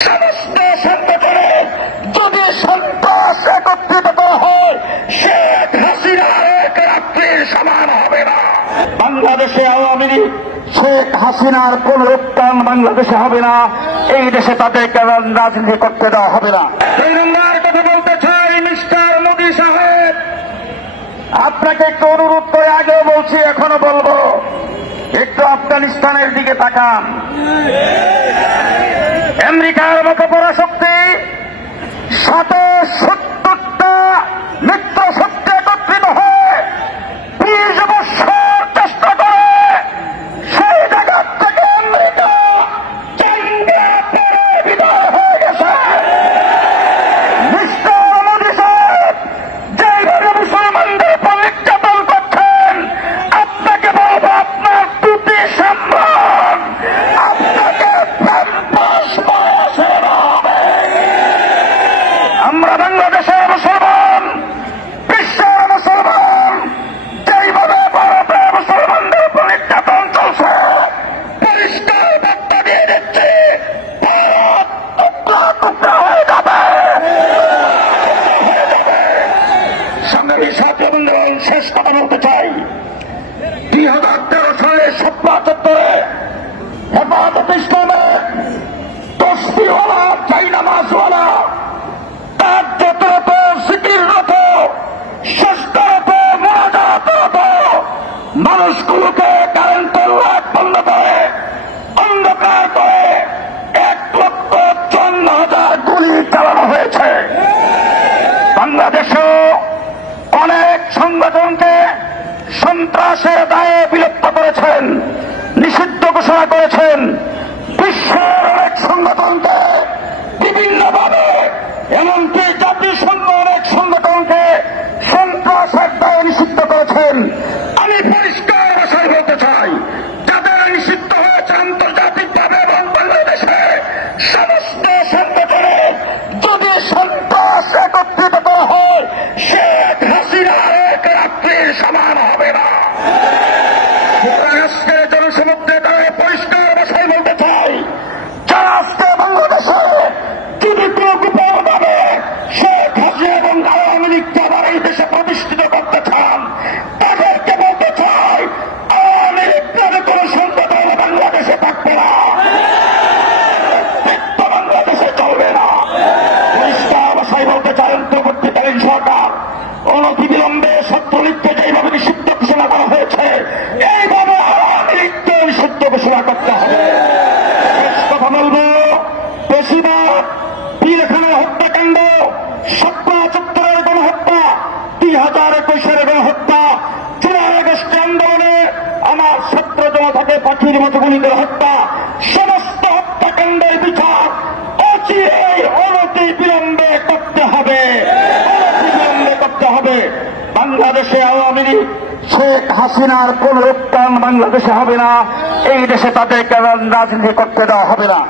সমস্ত সংগঠনে যদি সন্ত্রাস একত্রিত করা হয়, শেখ হাসিনা এক রাত্রির সমান হবে না। বাংলাদেশে আওয়ামী লীগ শেখ হাসিনার পুনরুত্থান বাংলাদেশে হবে না। এই দেশে তাদেরকে রাজনীতি করতে দেওয়া হবে না। দুই নম্বর কথা বলতে চাই, মিস্টার মোদী সাহেব, আপনাকে একটু অনুরোধ করে আগেও বলছি, এখনো বলবো, একটু আফগানিস্তানের দিকে তাকান। আমেরিকার মতো পরাশক্তি ৭৭টা মিত্র শক্তি একত্রিত হয়ে ২০ বছর চেষ্টা করে সেই জায়গা থেকে আমেরিকা চাঙ্গা পরে বিদায় হয়ে গেছে। মিস্টার মোদী সাহেব, যেভাবে মুসলমানদের উপর নির্যাতন করছেন, আপনাকে বলবো আপনার প্রতি সম্মান আপনাকে প্যাম্পাস বয়সে হবে। আমরা বাংলাদেশের মুসলমান, বিশ্বের মুসলমান, যেইভাবে ভারতে মুসলমানদের উপর নির্যাতন চলছে, পরিষ্কার বার্তা দিয়ে দিচ্ছে, ভারত টুকরা টুকরা হয়ে যাবে। সংগ্রামী ছাত্র বন্ধুগণ, শেষ কথা বলতে চাই, ২০১৩ সালে শাপলা চত্বরে হেফাজত ইসলামের তসবিহওয়ালা, জায়নামাজওয়ালা, তাহাজ্জুদরত, জিকিররত, সেজদারত, মুনাজাতরত মানুষগুলোকে কারেন্টের লাইট বন্ধ করে, অন্ধকার করে ১,৫৪,০০০ গুলি চালানো হয়েছে। বাংলাদেশেও অনেক সংগঠনকে সন্ত্রাসের দায়ে বিলুপ্ত করেছেন, নিষিদ্ধ ঘোষণা করেছেন। বিশ্বের অনেক সংগঠনকে বিভিন্নভাবে, এমনকি জাতিসংঘ অনেক সংগঠনকে সন্ত্রাসের দায়ে নিষিদ্ধ করেছেন। আমি পরিষ্কার ভাষায় বলতে চাই, যাদের নিষিদ্ধ হয়েছে আন্তর্জাতিকভাবে এবং বাংলাদেশে সমস্ত সংগঠনে যদি সন্ত্রাস একত্রিত করা হয়, শেখ হাসিনা এক রাত্রির সমান হবে না। আজকের জনসমুদ্রে তারা পরিষ্কার ভাষায় বলতে চাই, যারা আজকে বাংলাদেশে যদি কোনো গোপনভাবে শেখ হাসিনা এবং আওয়ামী লীগকে আবার এই দেশে প্রতিষ্ঠিত করতে চান, তাদেরকে বলতে চাই, আওয়ামী লীগ নামে কোনো সংগঠন বাংলাদেশে থাকবে না, বাংলাদেশে চলবে না। পরিষ্কার ভাষায় বলতে চাই, অন্তর্বর্তীকালীন সরকার অনতিবিলম্বে ছাত্রলীগকে যেভাবে নিষিদ্ধ ঘোষণা করা হয়েছে, এইভাবে আওয়ামী লীগকে নিষিদ্ধ ঘোষণা করতে হবে। শেষ কথা বলবো, বেশিরভাগ পীরখানার হত্যাকাণ্ড, শাপলা চত্বরের গণহত্যা, ২০২১ গণহত্যা, জুলাই আগস্ট আন্দোলনে আমার ছাত্র জনতাকে পাখির মতো গুলি করে হত্যা, সমস্ত হত্যাকাণ্ডের বিচার অচিরেই অনতি বিলম্বে করতে হবে, অনতি বিলম্বে করতে হবে। বাংলাদেশে আওয়ামী লীগ শেখ হাসিনার পুনরুত্থান বাংলাদেশে হবে না। এই দেশে তাদেরকে রাজনীতি করতে দেওয়া হবে না।